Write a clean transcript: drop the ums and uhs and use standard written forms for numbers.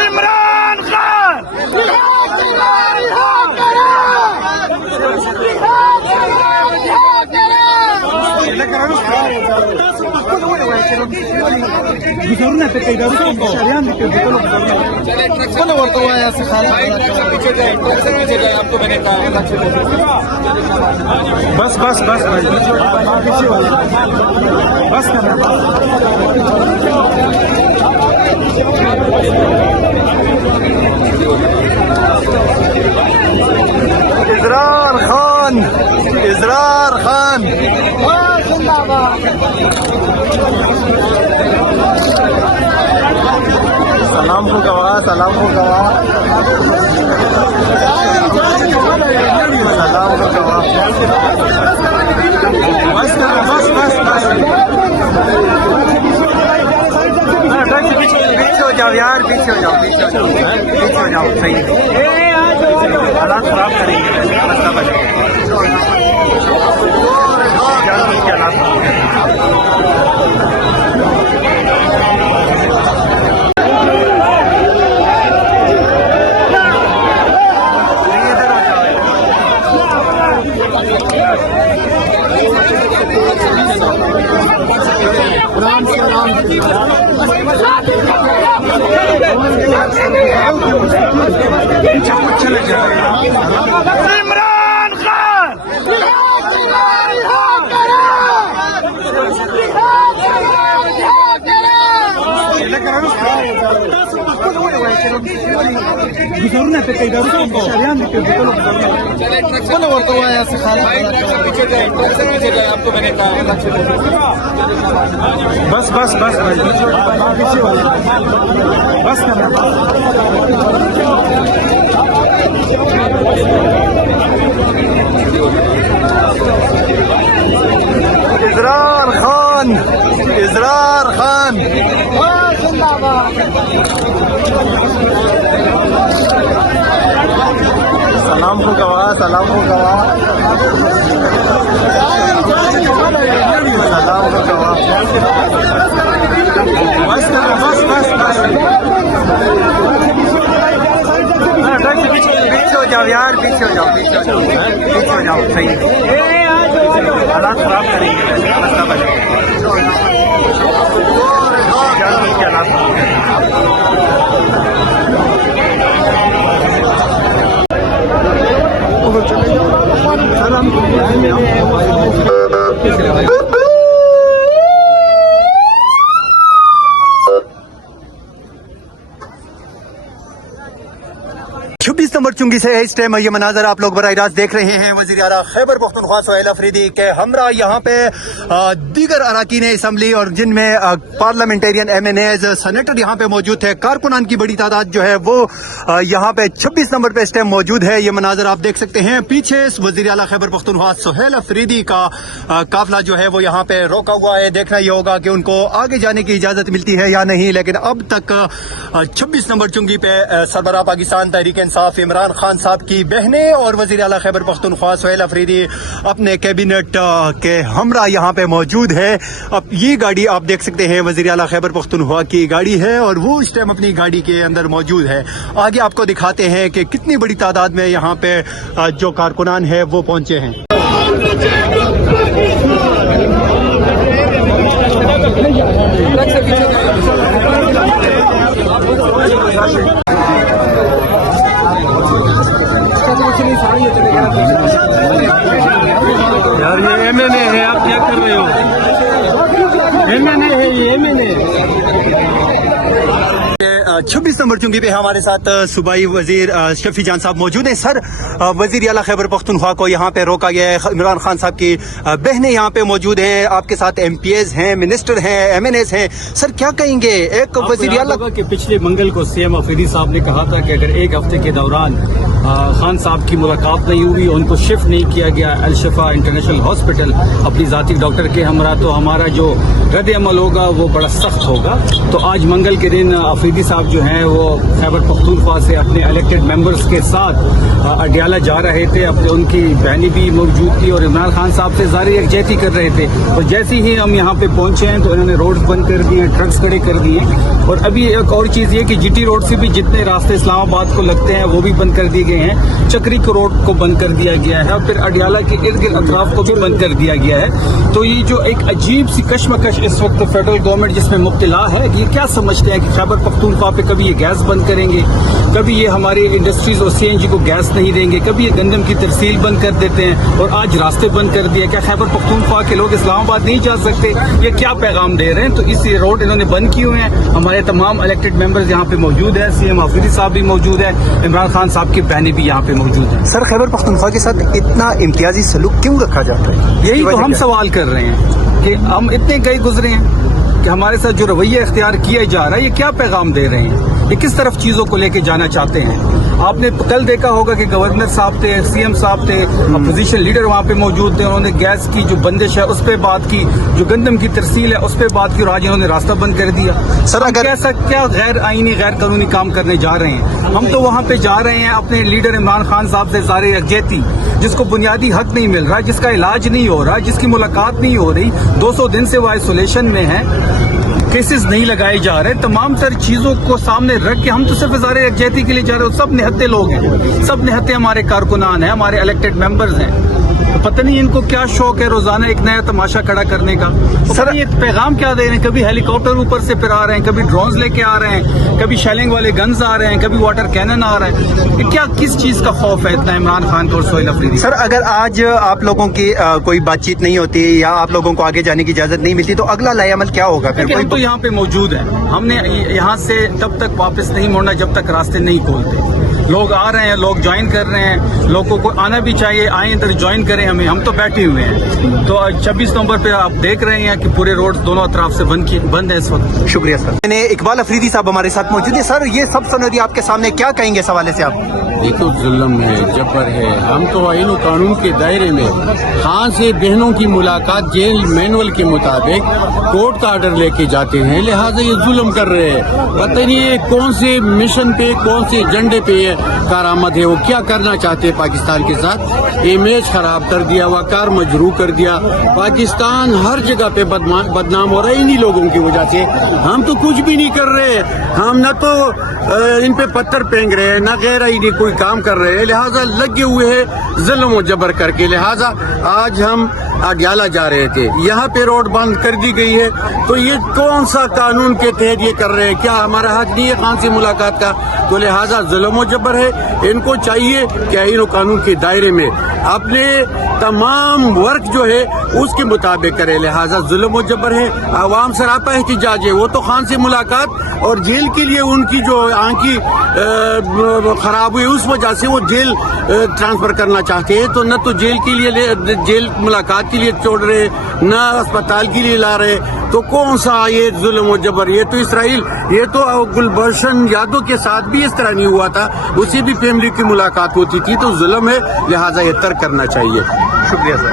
عمران خان بس بس بس بس اضرار خان اضرار خان سلام کو گواہ سلام کو گواہ سلام کو گواہ بس بس بس بس پیچھے ہو جاؤ یار پیچھے ہو جاؤ پیچھے ہو جاؤ پیچھے ہو جاؤ صحیح ہے حالات خراب کریں گے مسئلہ بچے عمران خان بس بس بس بس اضرار خان اضرار خان سلام کو گواہ سلام کو گواہ سلام کو گواہ بس بس بس بس پیچھے ہو جاؤ یار پیچھے ہو جاؤ پیچھے ہو جاؤ پیچھے ہو جاؤ صحیح ہے حالات خراب کریں گے مسئلہ بچے حالات نمبر چنگی سے اس ٹائم یہ مناظر آپ لوگ براہ راست دیکھ رہے ہیں وزیر اعلیٰ خیبر پختونخوا سہیل افریدی کے ہمراہ یہاں پہ دیگر اراکین اسمبلی اور جن میں parliamentarian MNAs senator یہاں پہ موجود تھے کارکنان کی بڑی تعداد جو ہے وہ یہاں پہ 26 نمبر پہ اس ٹائم موجود ہے یہ مناظر آپ دیکھ سکتے ہیں پیچھے وزیر اعلیٰ خیبر پختونخوا سہیل افریدی کا قافلہ جو ہے وہ یہاں پہ روکا ہوا ہے دیکھنا یہ ہوگا کہ ان کو آگے جانے کی اجازت ملتی ہے یا نہیں لیکن اب تک 26 نمبر چنگی پہ سربراہ پاکستان تحریک انصاف عمران خان صاحب کی بہنیں اور وزیر اعلیٰ خیبر پختونخوا سہیل افریدی اپنے کیبنٹ کے ہمراہ یہاں پہ موجود ہے اب یہ گاڑی آپ دیکھ سکتے ہیں وزیر اعلیٰ خیبر پختونخوا کی گاڑی ہے اور وہ اس ٹائم اپنی گاڑی کے اندر موجود ہے آگے آپ کو دکھاتے ہیں کہ کتنی بڑی تعداد میں یہاں پہ جو کارکنان ہیں وہ پہنچے ہیں یار یہ ایم این اے ہے آپ کیا کر رہے ہو ایم این اے ہے یہ ایم این اے 26 نمبر چنگی پہ ہمارے ساتھ صوبائی وزیر شفیع جان صاحب موجود ہیں سر وزیر اعلیٰ خیبر پختونخوا کو یہاں پہ روکا گیا ہے عمران خان صاحب کی بہنیں یہاں پہ موجود ہیں آپ کے ساتھ ایم پی ایز ہیں منسٹر ہیں ایم این ایز ہیں سر کیا کہیں گے ایک وزیر اعلیٰ کہ پچھلے منگل کو سی ایم افریدی صاحب نے کہا تھا کہ اگر ایک ہفتے کے دوران خان صاحب کی ملاقات نہیں ہوئی, ان کو شفٹ نہیں کیا گیا الشفا انٹرنیشنل ہاسپٹل اپنی ذاتی ڈاکٹر کے ہمراہ, تو ہمارا جو رد عمل ہوگا وہ بڑا سخت ہوگا. تو آج منگل کے دن افریدی صاحب جو ہیں وہ خیبر پختونخوا سے اپنے الیکٹڈ ممبرز کے ساتھ اڈیالہ جا رہے تھے. ان کی بہنی بھی موجود تھی اور عمران خان صاحب سے ظاہر یکجہتی کر رہے تھے. اور جیسے ہی ہم یہاں پہ پہنچے ہیں تو انہوں نے روڈ بند کر دیے, ٹرکس کھڑے کر دیے. اور ابھی ایک اور چیز یہ کہ جی ٹی روڈ سے بھی جتنے راستے اسلام آباد کو لگتے ہیں وہ بھی بند کر دیے گئے ہیں. چکری کو روڈ کو بند کر دیا گیا ہے اور پھر اڈیالہ کے ارد گرد اطراف کو بھی بند کر دیا گیا ہے. تو یہ جو ایک عجیب سی کشمکش اس وقت فیڈرل گورنمنٹ جس میں مبتلا ہے, یہ کیا سمجھتے ہیں کہ خیبر پختونخوا پہ کبھی یہ گیس بند کریں گے, کبھی یہ ہماری انڈسٹریز اور سی این جی کو گیس نہیں دیں گے, کبھی یہ گندم کی ترسیل بند کر دیتے ہیں اور آج راستے بند کر دیا. کیا خیبر پختونخوا کے لوگ اسلام آباد نہیں جا سکتے؟ یہ کیا پیغام دے رہے ہیں؟ تو اس روڈ انہوں نے بند کیے ہوئے ہیں. ہمارے تمام الیکٹڈ ممبرز یہاں پہ موجود ہیں, سی ایم افریدی صاحب بھی موجود ہیں, عمران خان صاحب کی بہنیں بھی یہاں پہ موجود ہیں. سر, خیبر پختونخوا کے ساتھ اتنا امتیازی سلوک کیوں رکھا جاتا ہے؟ یہی تو ہم سوال کر رہے ہیں کہ ہم اتنے گئے گزرے ہیں کہ ہمارے ساتھ جو رویہ اختیار کیا جا رہا ہے یہ کیا پیغام دے رہے ہیں, یہ کس طرف چیزوں کو لے کے جانا چاہتے ہیں. آپ نے کل دیکھا ہوگا کہ گورنر صاحب تھے, سی ایم صاحب تھے, اپوزیشن لیڈر وہاں پہ موجود تھے, انہوں نے گیس کی جو بندش ہے اس پہ بات کی, جو گندم کی ترسیل ہے اس پہ بات کی, اور آج انہوں نے راستہ بند کر دیا. سر, اگر ایسا کیا غیر آئینی غیر قانونی کام کرنے جا رہے ہیں؟ ہم تو وہاں پہ جا رہے ہیں اپنے لیڈر عمران خان صاحب سے ظاہر یکجہتی, جس کو بنیادی حق نہیں مل رہا, جس کا علاج نہیں ہو رہا, جس کی ملاقات نہیں ہو رہی, 200 دن سے وہ آئسولیشن میں ہے, کیسز نہیں لگائے جا رہے, تمام تر چیزوں کو سامنے رکھ کے ہم تو صرف ظاہر یکجہتی کے لیے جا رہے ہیں. سب نہتے لوگ ہیں, سب نہتے ہمارے کارکنان ہیں, ہمارے الیکٹڈ ممبرز ہیں. پتہ نہیں ان کو کیا شوق ہے روزانہ ایک نیا تماشا کھڑا کرنے کا. سر, یہ پیغام کیا دے رہے ہیں؟ کبھی ہیلی کاپٹر اوپر سے پھر آ رہے ہیں, کبھی ڈرونز لے کے آ رہے ہیں, کبھی شیلنگ والے گنز آ رہے ہیں, کبھی واٹر کینن آ رہے ہیں. یہ کیا کس چیز کا خوف ہے اتنا عمران خان کو اور سہیل افریدی؟ سر, اگر آج آپ لوگوں کی کوئی بات چیت نہیں ہوتی یا آپ لوگوں کو آگے جانے کی اجازت نہیں ملتی تو اگلا لائے عمل کیا ہوگا پھر؟ ہم تو یہاں پہ موجود ہیں, ہم نے یہاں سے تب تک واپس نہیں موڑنا جب تک راستے نہیں کھولتے. لوگ آ رہے ہیں, لوگ جوائن کر رہے ہیں, لوگوں کو آنا بھی چاہیے, آئیں ادھر جوائن کریں ہمیں, ہم تو بیٹھے ہوئے ہیں. تو 26 نومبر پہ آپ دیکھ رہے ہیں کہ پورے روڈ دونوں اطراف سے بند ہے اس وقت. شکریہ سر. میں نے اقبال افریدی صاحب ہمارے ساتھ موجود ہیں. سر, یہ سب سنوری آپ کے سامنے کیا کہیں گے اس حوالے سے آپ؟ دیکھو, ظلم ہے, جبر ہے. ہم تو آئین و قانون کے دائرے میں خان سے بہنوں کی ملاقات جیل مینول کے مطابق کورٹ کا آرڈر لے کے جاتے ہیں, لہٰذا یہ ظلم کر رہے ہیں. پتہ نہیں یہ کون سے مشن پہ, کون سے ایجنڈے پہ یہ کارآمد ہے, وہ کیا کرنا چاہتے ہیں پاکستان کے ساتھ. امیج خراب کر دیا, وقار مجروح کر دیا. پاکستان ہر جگہ پہ بدنام ہو رہا ہے انہی لوگوں کی وجہ سے. ہم تو کچھ بھی نہیں کر رہے, ہم نہ تو ان پہ پتھر پھینک رہے ہیں, نہ غیر آئینی کوئی کام کر رہے ہیں, لہٰذا لگے ہوئے ہیں ظلم و جبر کر کے. لہٰذا آج ہم اڈیالہ جا رہے تھے, یہاں پہ روڈ بند کر دی گئی ہے. تو یہ کون سا قانون کے تحت یہ کر رہے ہیں؟ کیا ہمارا حق نہیں ہے خان سے ملاقات کا؟ تو لہٰذا ظلم و جبر ہے. ان کو چاہیے کہ آئین و قانون کے دائرے میں اپنے تمام ورک جو ہے اس کے مطابق کرے. لہٰذا ظلم و جبر ہے. عوام سراپا احتجاج ہے. وہ تو خان سے ملاقات اور جیل کے لیے ان کی جو آنکھی خراب ہوئی اس وجہ سے وہ جیل ٹرانسفر کرنا چاہتے ہیں. تو نہ تو جیل کے لیے جیل ملاقات کے لیے چھوڑ رہے, نہ اسپتال کے لیے لا رہے. تو کون سا یہ ظلم و جبر؟ یہ تو اسرائیل, یہ تو گلبھوشن یادو کے ساتھ بھی اس طرح نہیں ہوا تھا, اسی بھی فیملی کی ملاقات ہوتی تھی. تو ظلم ہے, لہٰذا یہ ترک کرنا چاہیے. شکریہ سر.